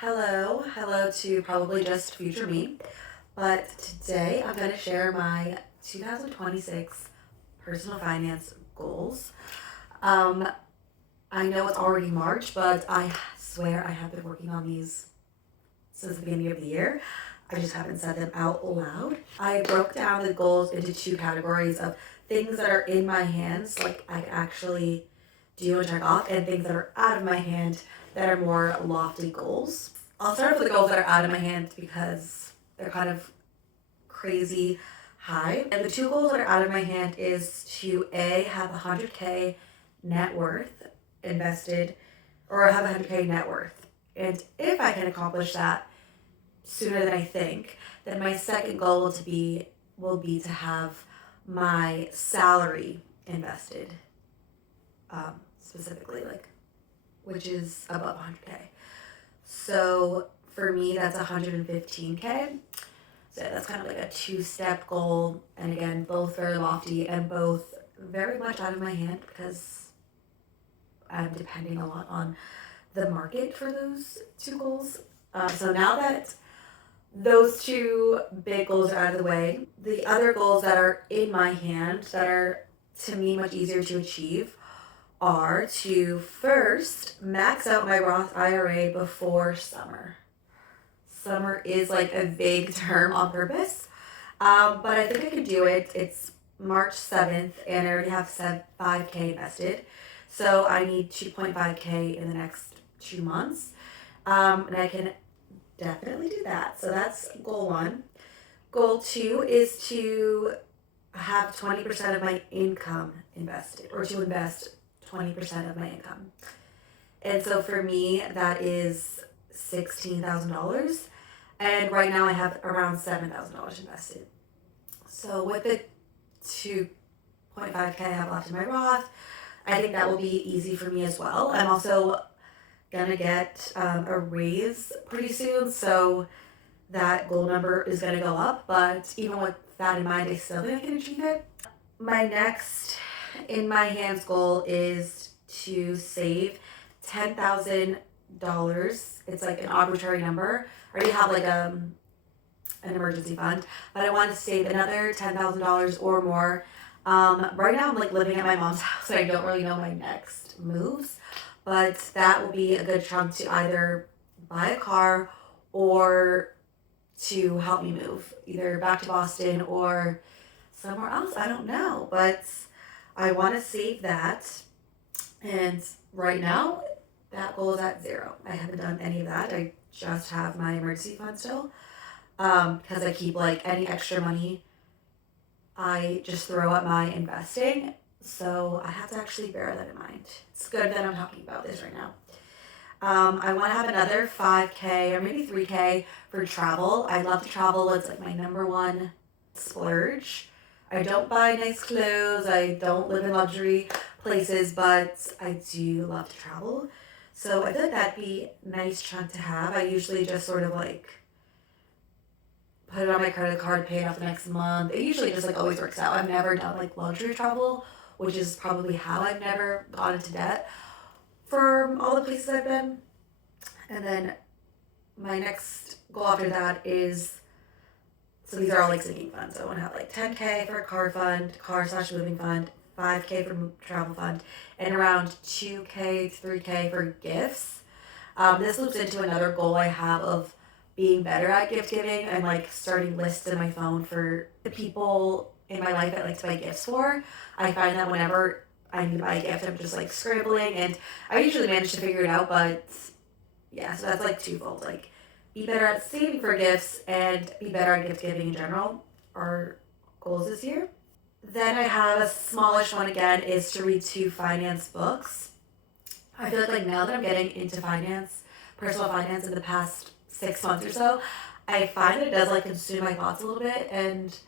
Hello to probably just future me. But today I'm going to share my 2026 personal finance goals. Um, I know it's already March, but I swear I have been working on these since the beginning of the year. I just haven't said them out loud. I broke down the goals into two categories of things that are in my hands, like I can actually do and check off, and things that are out of my hand that are more lofty goals. I'll start with the goals that are out of my hand because they're kind of crazy high. And the two goals that are out of my hand is to A, have 100K net worth invested, or have 100K net worth. And if I can accomplish that sooner than I think, then my second goal will be to have my salary invested, specifically, like, which is above 100K. So for me, that's 115K. So that's kind of like a two-step goal. And again, both very lofty and both very much out of my hand because I'm depending a lot on the market for those two goals. So now that those two big goals are out of the way, the other goals that are in my hand that are to me much easier to achieve are to first max out my Roth IRA before summer. Summer is like a vague term on purpose, but I think I can do it. It's March 7th, and I already have 5K invested, so I need 2.5K in the next 2 months, and I can definitely do that. So that's goal one. Goal two is to have 20% of my income invested, or to invest 20% of my income. And so for me, that is $16,000. And right now I have around $7,000 invested. So with the 2.5K I have left in my Roth, I think that will be easy for me as well. I'm also gonna get a raise pretty soon, so that goal number is gonna go up. But even with that in mind, I still think I can achieve it. My next in my hands goal is to save $10,000. It's like an arbitrary number. I already have like an emergency fund, but I want to save another $10,000 or more. Right now I'm like living at my mom's house, and I don't really know my next moves, but that will be a good chunk to either buy a car or to help me move, either back to Boston or somewhere else. I don't know, but I want to save that. And right now, that goal is at zero. I haven't done any of that. I just have my emergency fund still. Because I keep like any extra money I just throw at my investing. So I have to actually bear that in mind. It's good that I'm talking about this right now. I want to have another 5K or maybe 3K for travel. I love to travel. It's like my number one splurge. I don't buy nice clothes. I don't live in luxury places, but I do love to travel. So I feel like that'd be a nice chunk to have. I usually just sort of like put it on my credit card, pay it off the next month. It usually just like always works out. I've never done like luxury travel, which is probably how I've never gone into debt for all the places I've been. And then my next goal after that is, so these are all like sinking funds. So I want to have like 10K for a car/moving fund, 5K for travel fund, and around 2K to 3K for gifts. This loops into another goal I have of being better at gift giving and like starting lists in my phone for the people in my life I like to buy gifts for. I find that whenever I need to buy a gift, I'm just like scribbling, and I usually manage to figure it out. But yeah, so that's like twofold. Like, be better at saving for gifts and be better at gift giving in general are goals this year. Then I have a smallish one again, is to read 2 finance books. I feel like now that I'm getting into finance, personal finance in the past 6 months or so, I find that it does like consume my thoughts a little bit. And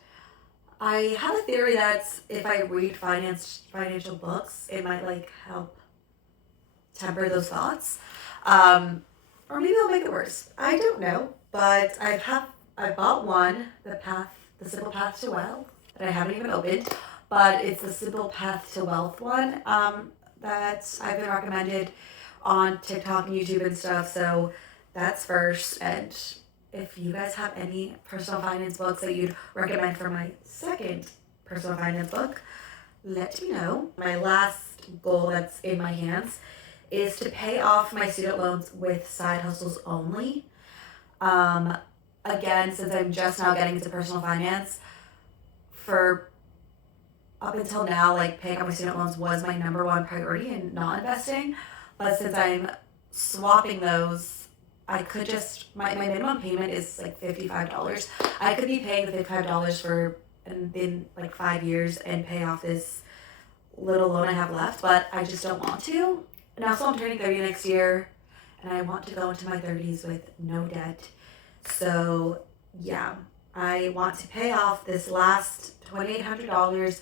I have a theory that if I read financial books, it might like help temper those thoughts. Or maybe it'll make it worse. I don't know, but I bought one, the Simple Path to Wealth, that I haven't even opened, but it's the Simple Path to Wealth one that I've been recommended on TikTok and YouTube and stuff. So That's first. And if you guys have any personal finance books that you'd recommend for my second personal finance book, let me know. My last goal that's in my hands is to pay off my student loans with side hustles only. Um, Again, since I'm just now getting into personal finance, for up until now, like paying off my student loans was my number one priority and not investing. But since I'm swapping those, I could just, my minimum payment is like $55. I could be paying the $55 for in like 5 years and pay off this little loan I have left, but I just don't want to. And also I'm turning 30 next year and I want to go into my 30s with no debt. So yeah, I want to pay off this last $2,800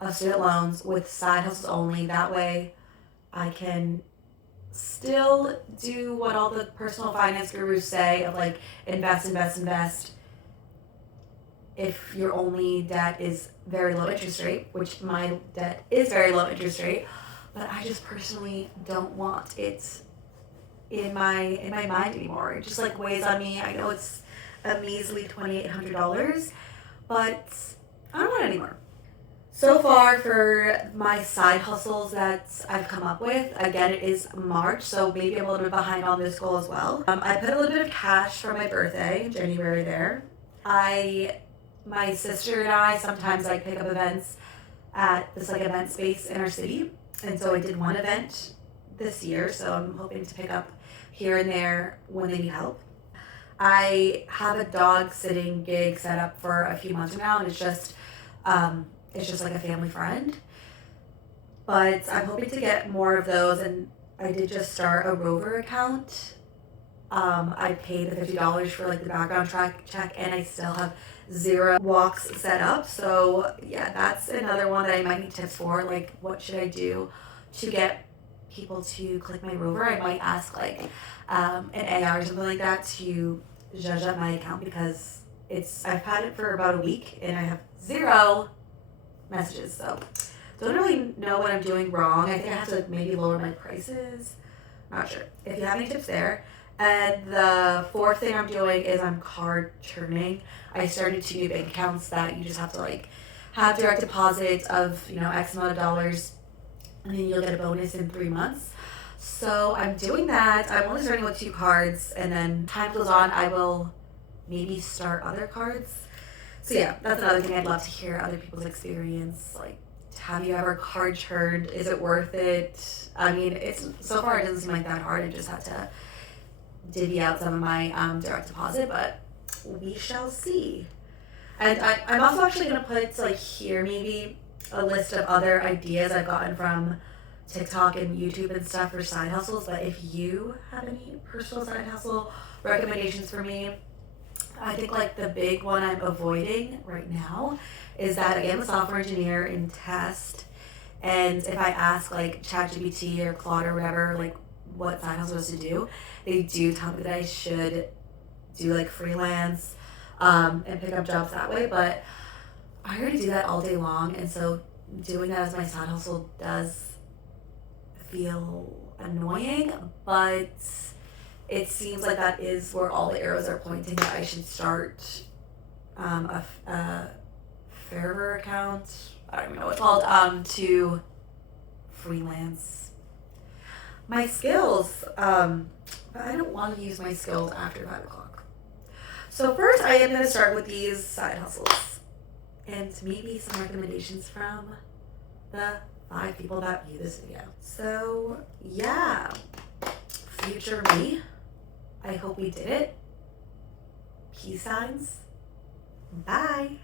of student loans with side hustles only. That way I can still do what all the personal finance gurus say of like invest, invest, invest. If your only debt is very low interest rate, which my debt is very low interest rate, but I just personally don't want it in my mind anymore. It just like weighs on me. I know it's a measly $2,800, but I don't want it anymore. So far for my side hustles that I've come up with, again, it is March, so maybe I'm a little bit behind on this goal as well. I put a little bit of cash for my birthday, January there. My sister and I sometimes like pick up events at this like event space in our city. And so I did one event this year, so I'm hoping to pick up here and there when they need help. I have a dog sitting gig set up for a few months from now, and it's just like a family friend. But I'm hoping to get more of those, and I did just start a Rover account. I paid the $50 for like the background check, and I still have 0 walks set up. So yeah, that's another one that I might need tips for. Like, what should I do to get people to click my Rover? I might ask like an AI or something like that to judge up my account, because I've had it for about a week and I have 0 messages. So don't really know what I'm doing wrong. I think I have to maybe lower my prices. Not sure. If you have any tips there. And the fourth thing I'm doing is I'm card churning. I started 2 new bank accounts that you just have to like have direct deposits of, X amount of dollars, and then you'll get a bonus in 3 months. So I'm doing that. I'm only starting with 2 cards, and then time goes on, I will maybe start other cards. So yeah, that's another thing. I'd love to hear other people's experience. Like, have you ever card churned? Is it worth it? I mean, so far it doesn't seem like that hard. I just had to divvy out some of my direct deposit, but we shall see. And I'm also actually going to put like here maybe a list of other ideas I've gotten from TikTok and YouTube and stuff for side hustles. But if you have any personal side hustle recommendations for me, I think like the big one I'm avoiding right now is that I am a software engineer in test, and if I ask like ChatGPT or Claude or whatever, like what side hustle is to do, they do tell me that I should do like freelance and pick up jobs that way, but I already do that all day long, and so doing that as my side hustle does feel annoying, but it seems like that is where all the arrows are pointing, that I should start a Fiverr account, I don't even know what it's called, to freelance my skills. But I don't want to use my skills after 5 o'clock. So first I am going to start with these side hustles and maybe some recommendations from the 5 people that view this video. So yeah, future me, I hope we did it. Peace signs. Bye.